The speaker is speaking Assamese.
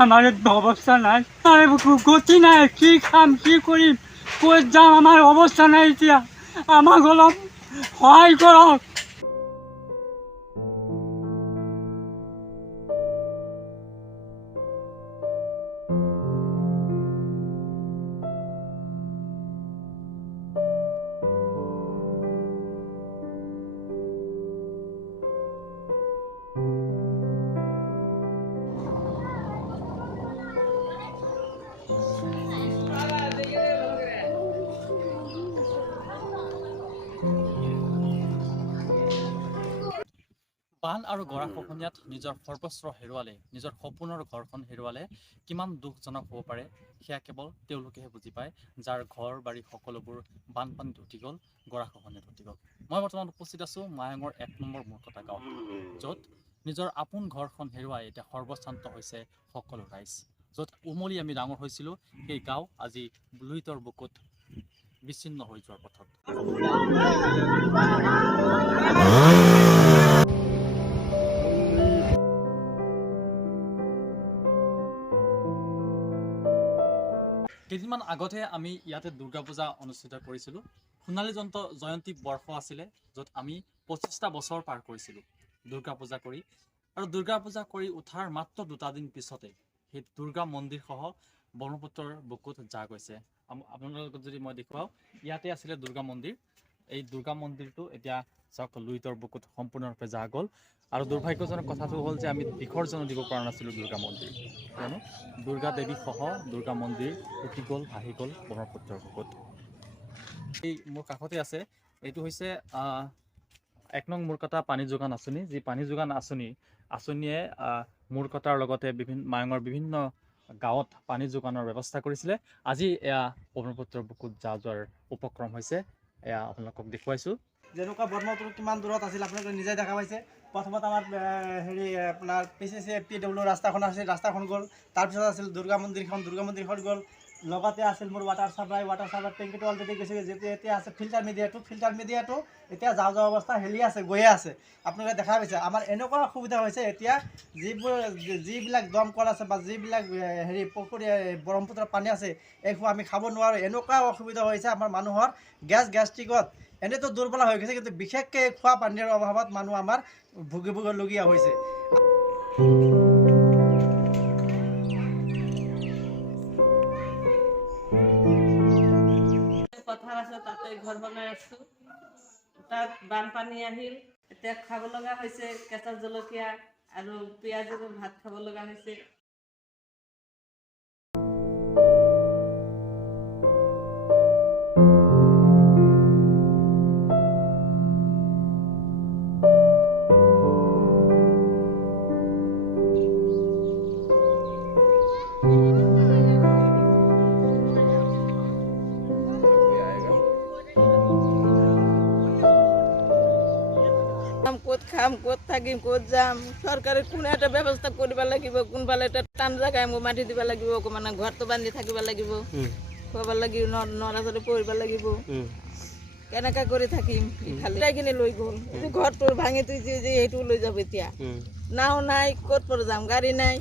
আমাৰ অবস্থা নাই, গতি নাই, কি খাম কি কৰিম, ক'ত যাম, আমাৰ অবস্থা নাই। এতিয়া আমাক অলপ সহায় কৰক। বান আৰু গৰাখহনীয়াত নিজৰ সৰ্বস্ব হেৰুৱালে, নিজৰ সপোনৰ ঘৰখন হেৰুৱালে কিমান দুখজনক হ'ব পাৰে সেয়া কেৱল তেওঁলোকেহে বুজি পায়, যাৰ ঘৰ বাৰী সকলোবোৰ বানপানীত উটি গ'ল, গৰাখহনীয়াত উটি গ'ল। মই বৰ্তমান উপস্থিত আছোঁ মায়ঙৰ 1 নম্বৰ মূৰকটা গাঁৱত, য'ত নিজৰ আপোন ঘৰখন হেৰুৱাই এতিয়া সৰ্বশ্ৰান্ত হৈছে সকলো ৰাইজ। য'ত উমলি আমি ডাঙৰ হৈছিলোঁ, সেই গাঁও আজি লুইতৰ বুকুত বিচ্ছিন্ন হৈ যোৱাৰ পথত। কেইদিনমান আগতহে আমি ইয়াতে দুৰ্গা পূজা অনুষ্ঠিত কৰিছিলোঁ। সোণালী জয়ন্তী বৰ্ষ আছিলে, য'ত আমি 25টা বছৰ পাৰ কৰিছিলোঁ দুৰ্গা পূজা কৰি। আৰু দুৰ্গা পূজা কৰি উঠাৰ মাত্ৰ 2টা দিন পিছতে সেই দুৰ্গা মন্দিৰসহ ব্ৰহ্মপুত্ৰৰ বুকুত যা গৈছে। আপোনালোকক যদি মই দেখুৱাওঁ, ইয়াতে আছিলে দুৰ্গা মন্দিৰ। এই দুৰ্গা মন্দিৰটো এতিয়া চাওক লুইতৰ বুকুত সম্পূৰ্ণৰূপে যা গ'ল। আৰু দুৰ্ভাগ্যজনক কথাটো হ'ল যে আমি বিসৰ্জনো দিব পৰা নাছিলোঁ দুৰ্গা মন্দিৰ, কিয়নো দুৰ্গা দেৱীসহ দুৰ্গা মন্দিৰ উটি গ'ল, ভাহি গ'ল ব্ৰহ্মপুত্ৰৰ বুকুত। এই মোৰ কাষতে আছে, এইটো হৈছে 1 নং মূৰকটা পানী যোগান আঁচনি, যি পানী যোগান আঁচনিয়ে মূৰকটাৰ লগতে মায়ঙৰ বিভিন্ন গাঁৱত পানী যোগানৰ ব্যৱস্থা কৰিছিলে। আজি এয়া ব্ৰহ্মপুত্ৰৰ বুকুত যা যোৱাৰ উপক্ৰম হৈছে, এয়া আপোনালোকক দেখুৱাইছোঁ। যেনেকুৱা ব্ৰহ্মপুত্ৰ কিমান দূৰত আছিল আপোনালোকে নিজে দেখা পাইছে। প্ৰথমত আমাৰ আপোনাৰ PCC ৰাস্তাখন আছিল, ৰাস্তাখন গ'ল। তাৰপিছত আছিল দুৰ্গা মন্দিৰখন গ'ল। লগতে আছিল মোৰ ৱাটাৰ চাপ্লাই টেংকিটো অলৰেডি গৈছে। এতিয়া আছে ফিল্টাৰ মিডিয়াটো এতিয়া যোৱা অৱস্থা হেলি আছে, গৈয়ে আছে। আপোনালোকে দেখা পাইছে। আমাৰ এনেকুৱা অসুবিধা হৈছে এতিয়া, যিবিলাক দমকল আছে বা যিবিলাক পুখুৰী ব্ৰহ্মপুত্ৰৰ পানী আছে, এইবোৰ আমি খাব নোৱাৰোঁ। এনেকুৱা অসুবিধা হৈছে আমাৰ মানুহৰ গেষ্ট্ৰিকত এনেতো দুৰ্বল হৈ গৈছে, কিন্তু বিশেষকৈ খোৱা পানীৰ অভাৱত মানুহ আমাৰ ভুগিবলগীয়া হৈছে। পথাৰ আছে, তাতে ঘৰ বনাই আছো। তাত বানপানী আহিল, এতিয়া খাব লগা হৈছে কেঁচা জলকীয়া আৰু পিঁয়াজেৰে ভাত খাব লগা হৈছে। ক'ত খাম, ক'ত থাকিম, ক'ত যাম, চৰকাৰে কোনো এটা ব্যৱস্থা কৰিব লাগিব। কোনফালে এটা টান জেগাই মোৰ মাটি দিব লাগিব, অকণমান ঘৰটো বান্ধি থাকিব লাগিব, খুৱাব লাগিব, নৰা চৰি পঢ়িব লাগিব। কেনেকৈ কৰি থাকিম? ইফালে লৈ গ'ল, ঘৰটো ভাঙি থৈছে যে সেইটো লৈ যাব। এতিয়া নাও নাই, ক'ত পৰা যাম, গাড়ী নাই।